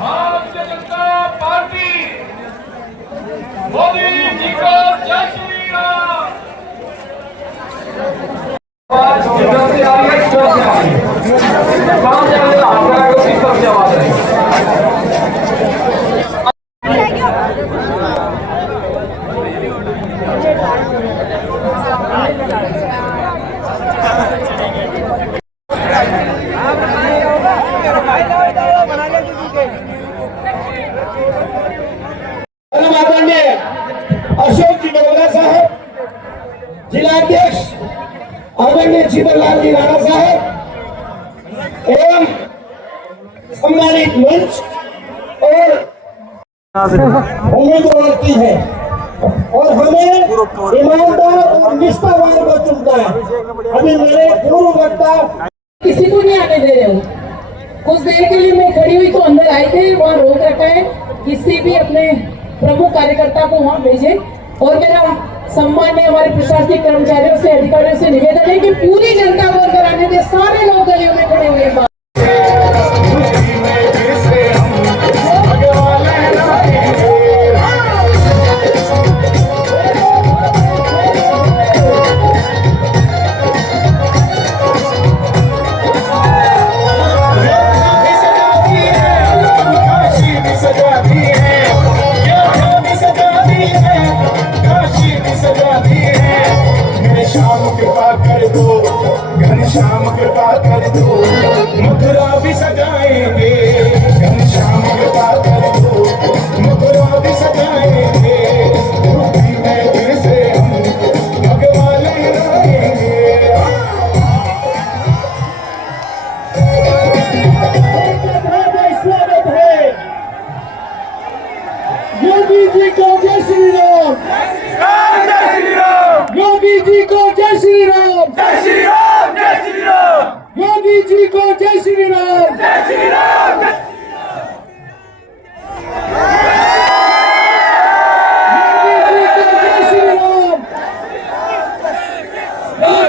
Bharatiya Janata party Modi ji को जय श्री राम। अशोक जी डोगरा साहब, जिलाध्यक्ष आदरणीय जीतनलाल जी राणा साहब एवं सम्मानित मंच और उम्मीदवार की है और हमें ईमानदार और निष्ठावान को चुनता है। अभी मेरे पूर्व वक्ता किसी को नहीं आने दे रहे हो। कुछ देर के लिए मैं खड़ी हुई तो अंदर आए थे, वहाँ रोक रखा है, किसी भी अपने प्रमुख कार्यकर्ता को वहाँ भेजे। और मेरा सम्मान है हमारे प्रशासनिक कर्मचारियों से, अधिकारियों से निवेदन है कि पूरी जनता को अंदर आने दे। सारे लोग गलियों में खड़े हुए हैं। घनश्याम कृपा कर दो, मथुरा भी सजाएंगे। घनश्याम कृपा कर दो, मथुरा भी सजाएंगे। यूपी में फिर से हम भगवान लहराएंगे। स्वागत है योगी जी को जय श्री राम। योगी जी को जय श्री राम। जय श्री राम, जय श्री राम। योगी जी को जय श्री राम। जय श्री राम।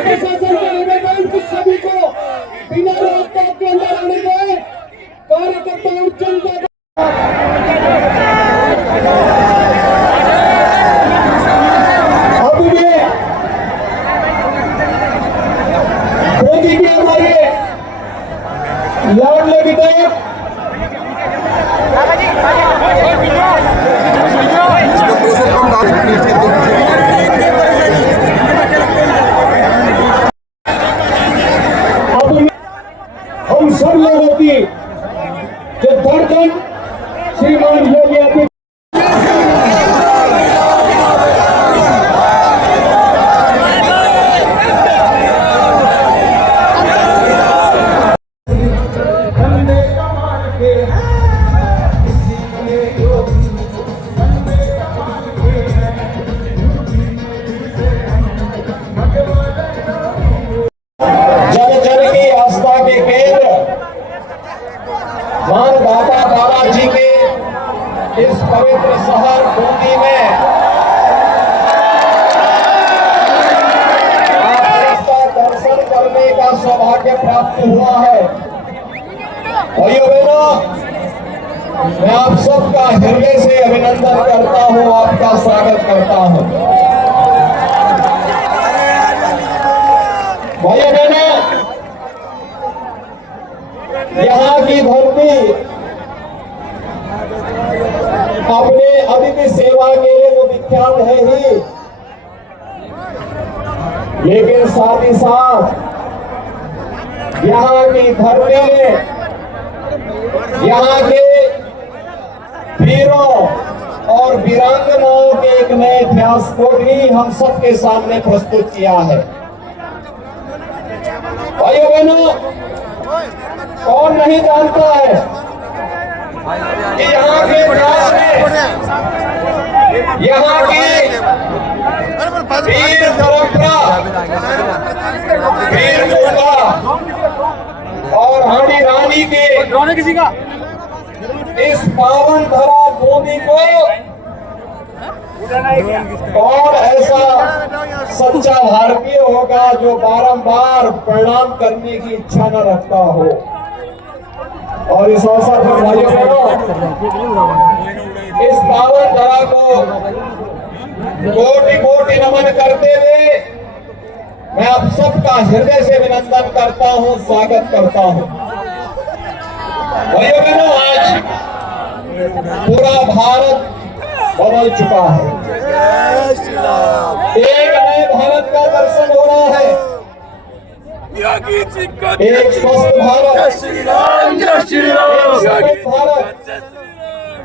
प्रशासन का निवेदन कुछ सभी को बिना रोकटोक के अंदर आने दें। कार्यकर्ताओं जनता मोदी के हमारे लाडले विधायक हम सब लोगों की जो धड़कन श्रीमान योगी आदित्य बालाजी के इस पवित्र शहर बूंदी में आपका दर्शन करने का सौभाग्य प्राप्त हुआ है। भाइयों बहनों, मैं आप सबका हृदय से अभिनंदन करता हूं, आपका स्वागत करता हूं। भाइयों बहनों, यहाँ की धरती अपने अतिथि सेवा के लिए तो विख्यात है ही, लेकिन साथ ही साथ यहाँ की धरती ने यहाँ के वीरों और वीरांगनाओं के एक नए इतिहास को भी हम सबके सामने प्रस्तुत किया है। भाइयों बहनों, कौन नहीं जानता है कि यहाँ के इतिहास में यहाँ की वीर परंपरा, वीर दुर्गा और हाड़ी रानी के किसी का इस पावन धरा बूंदी को कौन ऐसा सच्चा भारतीय होगा जो बारंबार प्रणाम करने की इच्छा न रखता हो। और इस अवसर पर भाइयों बहनों, इस पावन धरा को कोटि कोटि नमन करते हुए मैं आप सबका हृदय से अभिनंदन करता हूं, स्वागत करता हूं। भाइयों बहनों, आज पूरा भारत बदल चुका है। एक नए भारत का दर्शन हो रहा है, एक स्वस्थ भारत, जय श्री राम, जय श्री राम, एक भारत,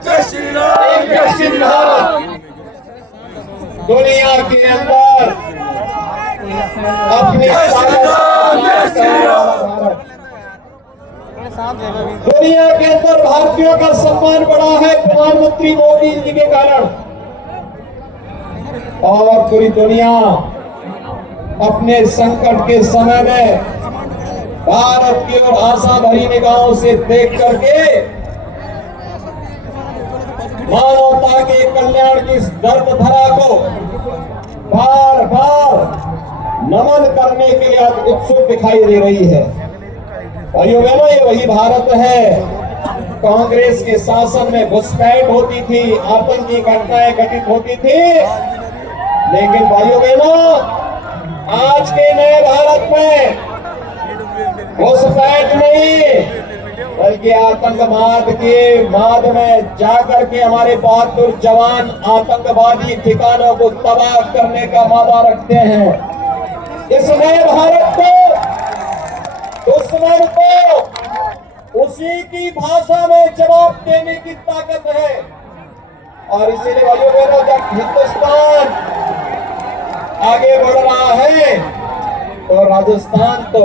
जय श्री राम, एक विकसित भारत दुनिया के अंदर अपनी दुनिया के अंदर भारतीयों का सम्मान बढ़ा है प्रधानमंत्री मोदी जी के कारण। और पूरी दुनिया अपने संकट के समय में भारत की ओर आशा भरी निगाहों से देख करके मानवता के कल्याण की इस दर्द धरा को बार बार नमन करने के लिए आज उत्सुक दिखाई दे रही है। भाइयों बहनों, ये वही भारत है कांग्रेस के शासन में घुसपैठ होती थी, आतंकी घटनाएं घटित होती थी। लेकिन भाइयों बहनों, आज के नए भारत में घुसपैठ नहीं बल्कि आतंकवाद के माद में जाकर के हमारे बहादुर जवान आतंकवादी ठिकानों को तबाह करने का वादा रखते हैं। इस नए भारत को दुश्मन को उसी की भाषा में जवाब देने की ताकत है। और इसीलिए भाइयों बहनों, जब हिंदुस्तान आगे बढ़ रहा है तो राजस्थान तो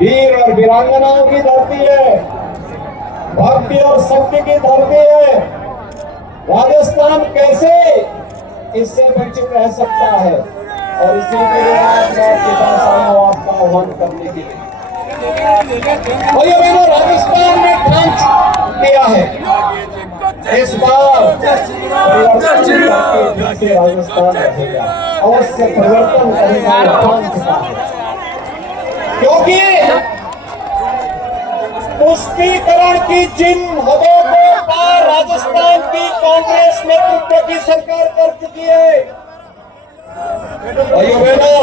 वीर और वीरांगनाओं की धरती है, भक्ति और शक्ति की धरती है। राजस्थान कैसे इससे वंचित रह सकता है? और इसी के लिए आज मैं आपके पास आया हूं आपका आह्वान करने के लिए। भाइयों बहनों, राजस्थान ने ठान दिया है इस बार राजस्थान रहेगा, अवश्य परिवर्तन करेगा। क्योंकि पुष्टिकरण की जिन हदों को पार राजस्थान की कांग्रेस नेतृत्व की सरकार कर चुकी है। भाइयों बहनों,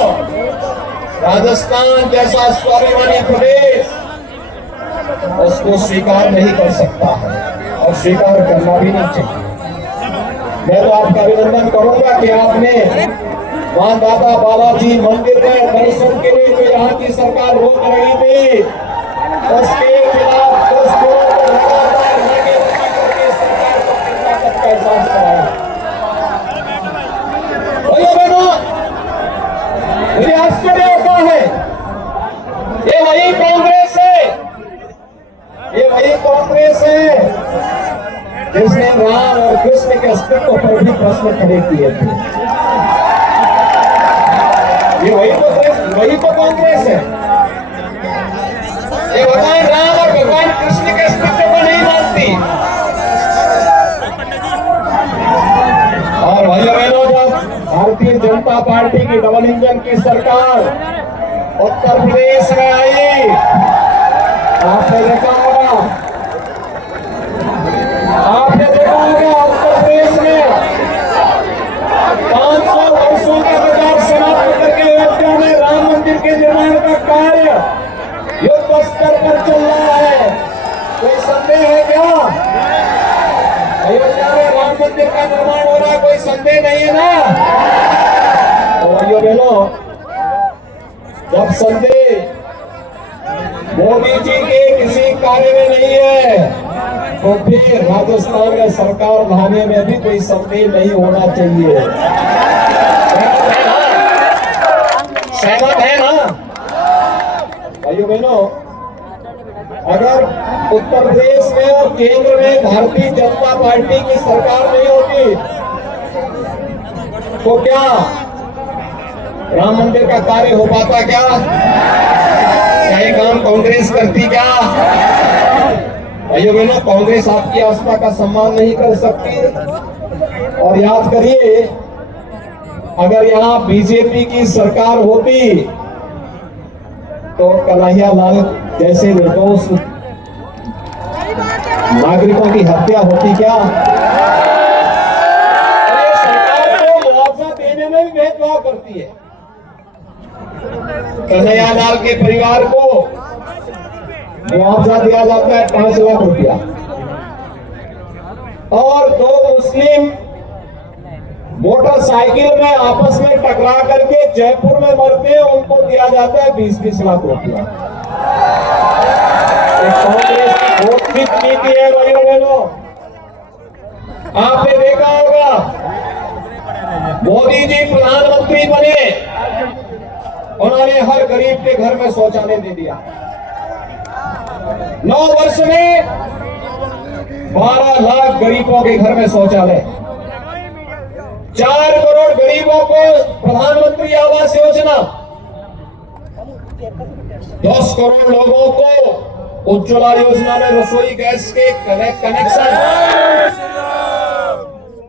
राजस्थान जैसा स्वाभिमानी प्रदेश उसको स्वीकार नहीं कर सकता है और स्वीकार करना भी नहीं चाहिए। मैं तो आपका अभिनंदन करूंगा कि आपने मां दादा बालाजी मंदिर में दर्शन के लिए जो यहाँ की सरकार रोक रही थी उसके खिलाफ 10 करोड़ को लगातार आगे बढ़ा करके सरकार को ताकत का एहसास कराया। भाइयों बहनों, मुझे आश्चर्य होता है, ये वही कांग्रेस है, ये वही कांग्रेस है जिसने राम और कृष्ण के अस्तित्व पर भी प्रश्न खड़े किए थे। ये वही तो कांग्रेस है। ये भगवान राम और भगवान कृष्ण के अस्तित्व को नहीं मानती। और भाइयों बहनों, जब भारतीय जनता पार्टी की डबल इंजन की सरकार उत्तर प्रदेश में आई, आपने देखा होगा उत्तर प्रदेश में 500 वर्षों का विचार समाप्त करके अयोध्या में राम मंदिर के निर्माण का कार्य युद्ध स्तर पर चल रहा है। कोई संदेह है क्या? अयोध्या में राम मंदिर का निर्माण हो रहा है, कोई संदेह नहीं है ना? तो भाइयों बहनों, जब संदेह मोदी जी के किसी कार्य में नहीं है तो फिर राजस्थान में सरकार लाने में भी कोई संदेह नहीं होना चाहिए। सहमत है ना भाइयों बहनों? अगर उत्तर प्रदेश में और केंद्र में भारतीय जनता पार्टी की सरकार नहीं होती तो क्या राम मंदिर का कार्य हो पाता? क्या ये काम कांग्रेस करती? क्या भाइयों बहनों, कांग्रेस आपकी आस्था का सम्मान नहीं कर सकती? और याद करिए, अगर यहाँ बीजेपी की सरकार होती तो कन्हैया लाल जैसे निर्दोष नागरिकों की हत्या होती क्या? अरे सरकार तो मुआवजा देने में भी भेदभाव करती है। कन्हैया लाल के परिवार को मुआवजा दिया जाता है 5 लाख रुपया, और 2 मुस्लिम मोटरसाइकिल में आपस में टकरा करके जयपुर में मरते हैं, उनको दिया जाता है 20-20 लाख रुपया। कांग्रेस की घोषित नीति है भाइयों बहनों। आपने देखा होगा, मोदी जी प्रधानमंत्री बने, उन्होंने हर गरीब के घर में शौचालय दे दिया। 9 वर्ष में 12 लाख गरीबों के घर में शौचालय, 4 करोड़ गरीबों को प्रधानमंत्री आवास योजना, 10 करोड़ लोगों को उज्ज्वला योजना में रसोई गैस के कनेक्शन।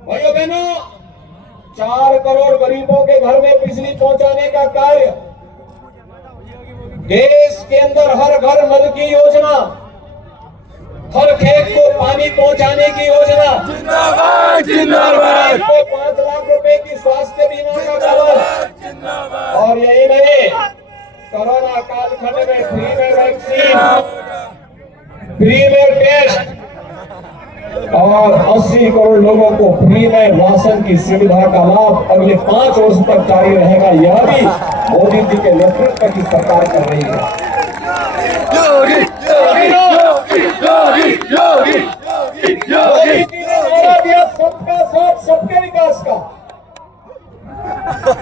भाइयों बहनों, 4 करोड़ गरीबों के घर में बिजली पहुंचाने का कार्य, देश के अंदर हर घर नल की योजना, हर खेत को पानी पहुंचाने की योजना, जिंदाबाद जिंदाबाद, को 5 लाख रुपए की स्वास्थ्य बीमा का कवर, और यही नहीं, कोरोना कालखंड में फ्री में वैक्सीन, फ्री में टेस्ट, और 80 करोड़ लोगों को फ्री में राशन की सुविधा का लाभ अगले 5 वर्ष तक जारी रहेगा। यह भी मोदी जी के नेतृत्व की सरकार कर रही है। योगी योगी योगी योगी योगी मोदी जी ने नारा दिया सबका साथ सबके विकास का,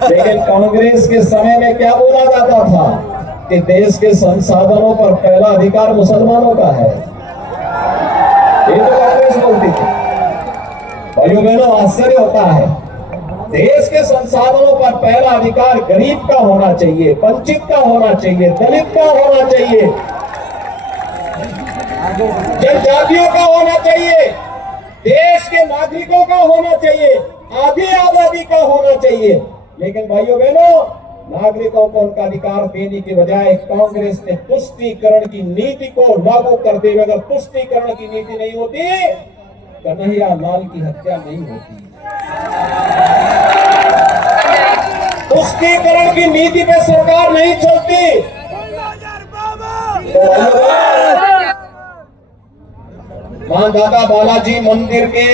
लेकिन कांग्रेस के समय में क्या बोला जाता था कि देश के संसाधनों पर पहला अधिकार मुसलमानों का है। ये तो कांग्रेस बोलती थी। भाइयों बहनों, आश्चर्य होता है, देश के संसाधनों पर पहला अधिकार गरीब का होना चाहिए, वंचित का होना चाहिए, दलित का होना चाहिए, जनजातियों का होना चाहिए, देश के नागरिकों का होना चाहिए, आधी आबादी का होना चाहिए। लेकिन भाइयों बहनों, नागरिकों को उनका अधिकार देने के बजाय कांग्रेस ने तुष्टीकरण की नीति को लागू करते हुए, अगर तुष्टीकरण की नीति नहीं होती, कन्हैया लाल की हत्या नहीं होती। तुष्टीकरण की नीति पे सरकार नहीं चलती मां दादा बालाजी मंदिर के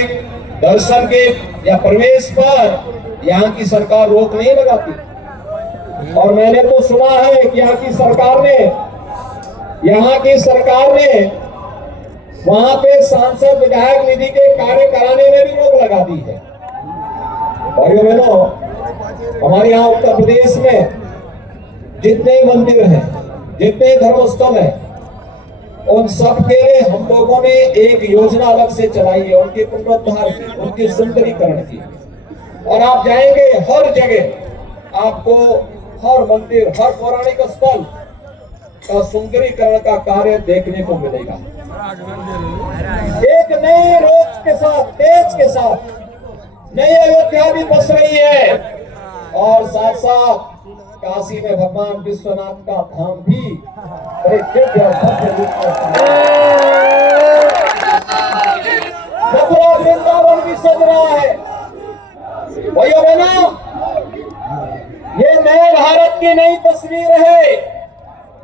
दर्शन के या प्रवेश पर यहाँ की सरकार रोक नहीं लगाती। और मैंने तो सुना है कि यहाँ की सरकार ने वहां पे सांसद विधायक निधि के कार्य कराने में भी रोक लगा दी है। भाइयों बहनों, हमारे यहाँ उत्तर प्रदेश में जितने मंदिर हैं, जितने धर्मस्थल हैं, उन सब के लिए हम लोगों ने एक योजना अलग से चलाई है, उनके पुनरुद्धार की, उनके सुंदरीकरण की। और आप जाएंगे हर जगह आपको हर मंदिर, हर पौराणिक स्थल का सुंदरीकरण का कार्य देखने को मिलेगा। एक नई रोज के साथ, तेज के साथ नई अयोध्या भी बस रही है, और साथ साथ काशी में भगवान विश्वनाथ का धाम भी बड़े दिव्य और भव्य रूप में, मथुरा वृंदावन भी सज रहा है। भाइयों बहनों, ये नए भारत की नई तस्वीर है,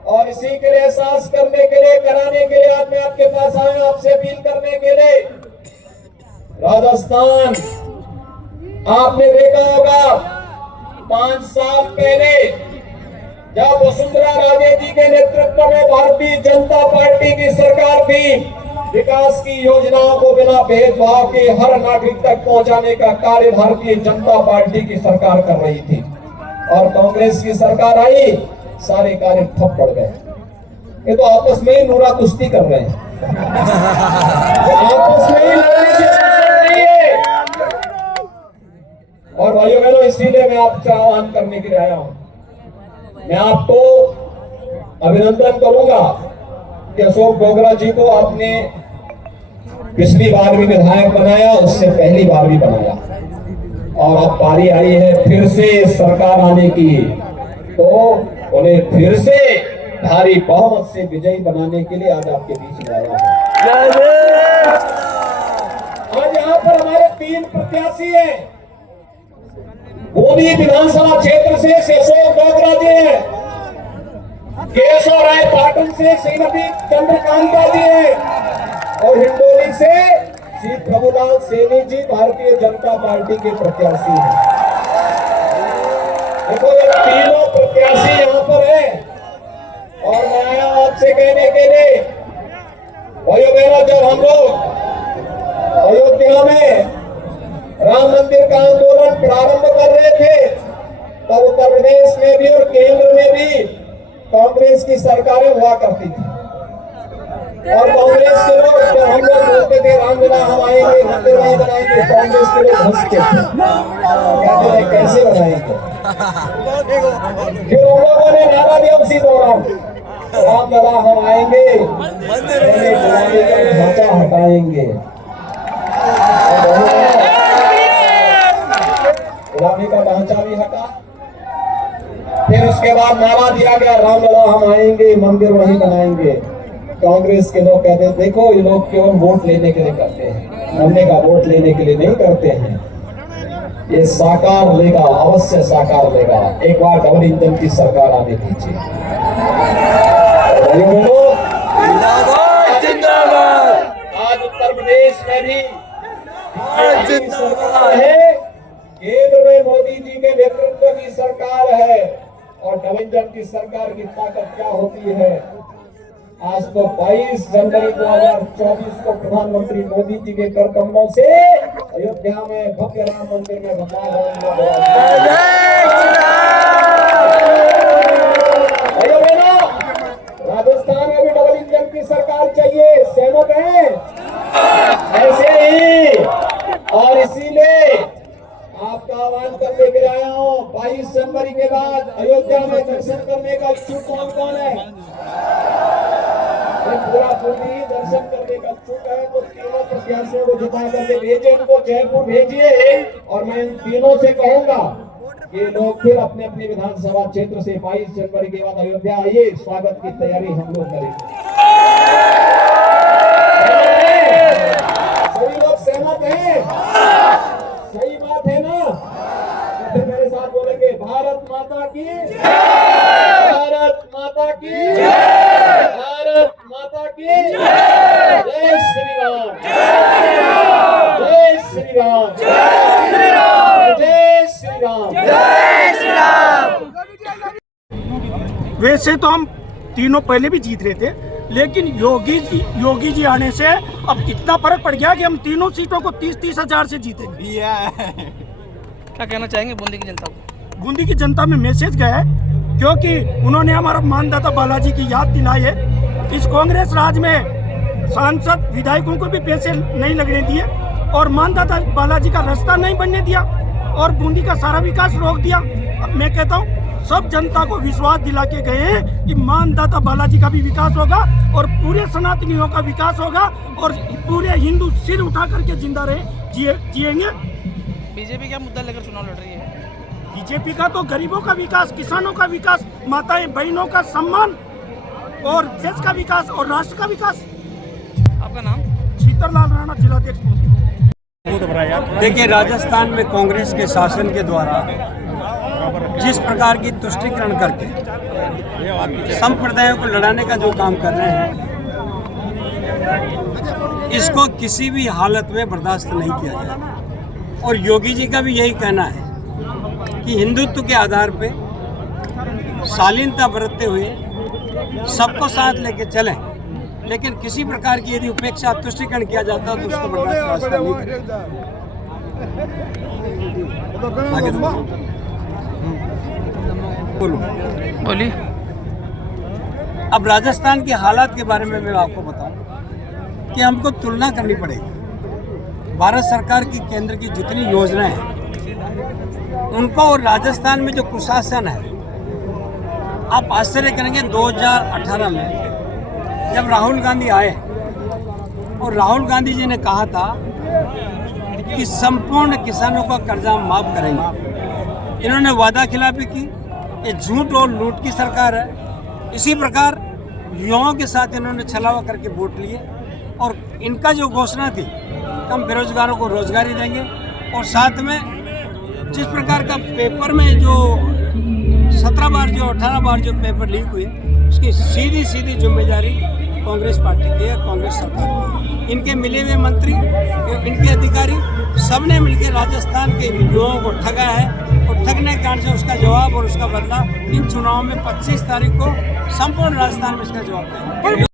और इसी के लिए एहसास करने के लिए, कराने के लिए आज मैं आपके पास आया, आपसे अपील करने के लिए। राजस्थान, आपने देखा होगा 5 साल पहले जब वसुंधरा राजे जी के नेतृत्व में भारतीय जनता पार्टी की सरकार थी, विकास की योजनाओं को बिना भेदभाव के हर नागरिक तक पहुंचाने का कार्य भारतीय जनता पार्टी की सरकार कर रही थी। और कांग्रेस की सरकार आई, सारे कार्य ठप पड़ गए। ये तो आपस में ही नूरा कुश्ती कर रहे हैं, आपस में ही लड़ने से नहीं है। और भाइयों बहनों, इसीलिए मैं आपसे आह्वान करने के लिए आया हूं। मैं आपको अभिनंदन करूंगा कि अशोक डोगरा जी को आपने पिछली बार भी विधायक बनाया, उससे पहली बार भी बनाया। और अब पारी आई है फिर से सरकार आने की, तो उन्हें फिर से भारी बहुमत से विजयी बनाने के लिए आज आपके बीच में आया है। आज यहाँ पर हमारे 3 प्रत्याशी हैं। बूंदी विधानसभा क्षेत्र से अशोक डोगरा जी हैं, केशव राय पाटन से श्रीमती चंद्रकांता जी हैं, और हिंडोली से श्री प्रभुलाल सैनी जी भारतीय जनता पार्टी के प्रत्याशी हैं। देखो ये तीनों प्रत्याशी यहाँ पर हैं, और मैं आया आपसे कहने के लिए, भाइयों बहनों, जब हम लोग अयोध्या में राम मंदिर का आंदोलन प्रारंभ कर रहे थे, तब उत्तर प्रदेश में भी और केंद्र में भी कांग्रेस की सरकारें हुआ करती थी, और कांग्रेस के लोग जब हम लोग बोलते थे रामलीला हम आएंगे, मंदिर वहीं बनाएंगे, कांग्रेस के लोग हंसते थे, कहते थे कैसे बनाएंगे। फिर उन लोगों ने नारा दिया उसी दौरान, रामलीला हम आएंगे, गुलामी का ढांचा हटाएंगे, गुलामी का ढांचा भी हटा। फिर उसके बाद नारा दिया गया रामलला हम आएंगे, मंदिर वहीं बनाएंगे। कांग्रेस के लोग कहते हैं देखो ये लोग केवल वोट लेने के लिए करते हैं, हमने का वोट लेने के लिए नहीं करते हैं, ये साकार लेगा, अवश्य साकार लेगा, एक बार डबल इंजन की सरकार आने दीजिए। आज उत्तर प्रदेश में भी सरकार है, केंद्र में मोदी जी के नेतृत्व की सरकार है, और डबल इंजन की सरकार की ताकत क्या होती है। आज तो 22 जनवरी 2024 को प्रधानमंत्री मोदी जी के कर कमलों से अयोध्या में भव्य राम मंदिर में भगवान राजस्थान में भी डबल इंजन की सरकार चाहिए, सहमत है? ऐसे ही, और इसीलिए आपका आह्वान करने के लिए आया हूँ, 22 जनवरी के बाद अयोध्या में दर्शन करने का इच्छुक कौन कौन है? पूरा पूरी दर्शन करने का इच्छुक है तो तीनों प्रत्याशियों को जिता करके भेजिए, उनको जयपुर भेजिए, और मैं इन तीनों से कहूंगा कि लोग फिर अपने अपने विधानसभा क्षेत्र से 22 जनवरी के बाद अयोध्या आइए, स्वागत की तैयारी हम लोग करेंगे। सभी लोग सहमत हैं? सही बात है ना? तो फिर मेरे साथ बोलेंगे भारत माता की, भारत माता की, भारत माता की, जय श्री राम, जय श्री राम, जय श्री राम, जय श्री राम। वैसे तो हम तीनों पहले भी जीत रहे थे, लेकिन योगी जी आने से अब इतना फर्क पड़ गया कि हम तीनों सीटों को 30-30 हजार से जीतेंगे। क्या कहना चाहेंगे बूंदी की जनता को? बूंदी की जनता में मैसेज गया है, क्योंकि उन्होंने हमारा मानदाता बालाजी की याद दिलाई है। इस कांग्रेस राज में सांसद विधायकों को भी पैसे नहीं लगने दिए, और मानदाता बालाजी का रास्ता नहीं बनने दिया, और बूंदी का सारा विकास रोक दिया। अब मैं कहता हूँ सब जनता को विश्वास दिला के गए हैं कि मानदाता बालाजी का भी विकास होगा, और पूरे सनातनियों का विकास होगा, और पूरे हिंदू सिर उठा करके जिंदा रहे जिएंगे। बीजेपी क्या मुद्दा लेकर चुनाव लड़ रही है? बीजेपी का तो गरीबों का विकास, किसानों का विकास, माताएं बहनों का सम्मान, और देश का विकास और राष्ट्र का विकास। आपका नाम? शीतललाल राणा, जिलाध्यक्ष। देखिए, राजस्थान में कांग्रेस के शासन के द्वारा जिस प्रकार की तुष्टीकरण करके संप्रदायों को लड़ाने का जो काम कर रहे हैं, इसको किसी भी हालत में बर्दाश्त नहीं किया जाएगा। और योगी जी का भी यही कहना है कि हिंदुत्व के आधार पे शालीनता बरतते हुए सबको साथ लेके चलें, लेकिन किसी प्रकार की यदि उपेक्षा तुष्टीकरण किया जाता है तो उसको बर्दाश्त नहीं करेगा। बोलिए। अब राजस्थान के हालात के बारे में मैं आपको बताऊं कि हमको तुलना करनी पड़ेगी। भारत सरकार की केंद्र की जितनी योजनाएं हैं उनको और राजस्थान में जो कुशासन है, आप आश्चर्य करेंगे 2018 में जब राहुल गांधी आए और राहुल गांधी जी ने कहा था कि संपूर्ण किसानों का कर्जा हम माफ करेंगे। इन्होंने वादा खिलाफी की, ये झूठ और लूट की सरकार है। इसी प्रकार युवाओं के साथ इन्होंने छलावा करके वोट लिए और इनका जो घोषणा थी कि हम बेरोजगारों को रोजगारी देंगे और साथ में जिस प्रकार का पेपर में जो 17 बार जो 18 बार जो पेपर लीक हुए उसकी सीधी सीधी जिम्मेदारी कांग्रेस पार्टी की है, कांग्रेस सरकार की। इनके मिले हुए मंत्री, इनके अधिकारी सबने मिलकर राजस्थान के युवाओं को ठगा है और ठगने के कारण से उसका जवाब और उसका बदला इन चुनावों में 25 तारीख को संपूर्ण राजस्थान में इसका जवाब देंगे।